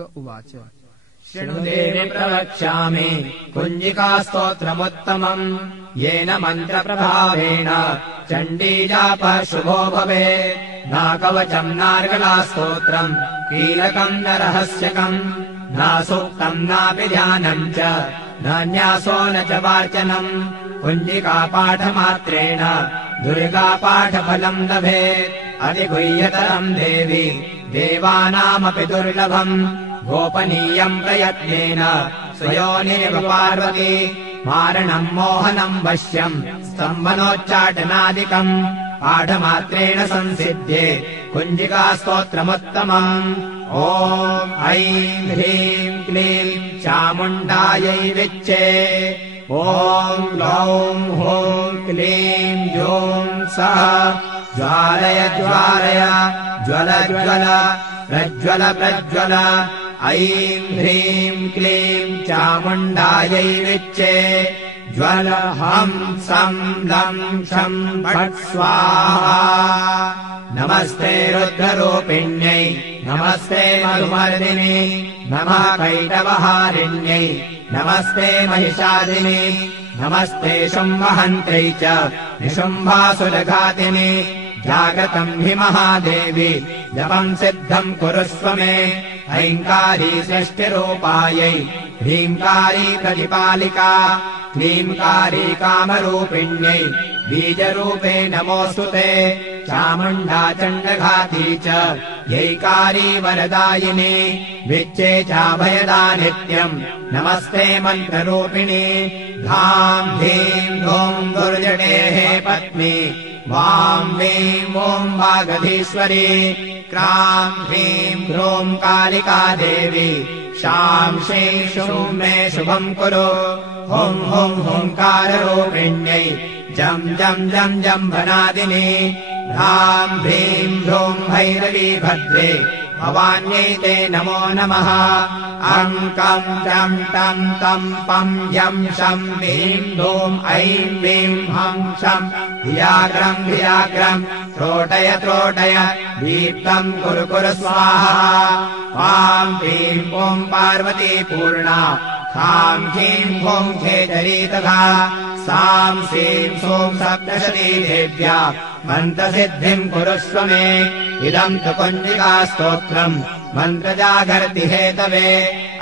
उवाच शृणुदेवि प्रवक्ष्यामि कुञ्जिकास्तोत्रमुत्तमम् येन मन्त्रप्रभावेण चण्डीजापः शुभो भवेत् नाकवचम् नार्गलास्तोत्रम् कीलकम् न रहस्यकम् न सूक्तम् नापि ध्यानम् च न न्यासो न च वाचनम् कुञ्जिकापाठमात्रेण दुर्गापाठफलम् लभेत् अतिगुह्यतरम् देवि देवानामपि दुर्लभम् गोपनीयम् प्रयत्नेन स्वयोनिरिव पार्वती मारणम् मोहनम् वश्यम् स्तम्भनोच्चाटनादिकम् पाठमात्रेण संसिध्ये कुञ्जिकास्तोत्रमुत्तमम् ॐ ऐं ह्रीं क्लीं चामुण्डायै विच्चे ॐ ग्लौं हूं क्लीं जूं सः ज्वालय ज्वालय ज्वल ज्वल प्रज्वल प्रज्वल ऐं ह्रीं क्लीं चामुण्डायै विच्चे ज्वल हं सं लं क्षं फट् स्वाहा नमस्ते रुद्ररूपिण्यै नमस्ते मधुमर्दिनी नमः कैटवहारिण्यै नमस्ते महिषादिनी नमस्ते शुम्भहन्त्यै च निशुम्भासुरघातिनि जागतम् हि महादेवी जपम् सिद्धम् कुरुस्व मे ऐङ्कारी सृष्टिरूपायै ह्रीङ्कारी प्रतिपालिका क्लीङ्कारी कामरूपिण्यै बीजरूपे नमोऽस्तु ते चामुण्डा चण्डघाती च यैकारी वरदायिनी विच्चे चाभयदा नित्यम् नमस्ते मन्त्ररूपिणी धाम् धीम् धूम् दुर्जटेः पत्नी वां वीं ॐ वागधीश्वरी क्रां ह्रीं ह्रूं कालिका देवी शां श्रीं शूं मे शुभम् कुरु हुं हुं हुङ्काररूपिण्यै जं जं जं जम्भनादिनी ह्रां ह्रीं ह्रूं भैरवी भद्रे भवान्यै ते नमो नमः अङ्कं चं तं तं पं यं शं ह्रीं धूं ऐं वीं हं शं धियाग्रम् त्रोटय त्रोटय दीप्तम् कुरु कुरु स्वाहा वां ह्रीं ॐ पार्वती पूर्णा खां ह्रीं भूं खेचरी तथा सां सीं सूं सप्तशती देव्या मन्त्रसिद्धिम् कुरुष्व मे इदम् तु कुञ्जिकास्तोत्रम् मन्त्रजागर्ति हेतवे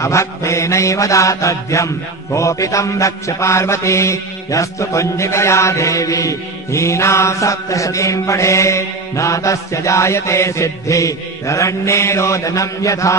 अभक्तेनैव दातव्यम् कोपितम् रक्ष पार्वती यस्तु कुञ्जिकया देवी हीनाम् सप्तशतीम् पठे न तस्य जायते सिद्धि ररण्ये रोदनम् यथा।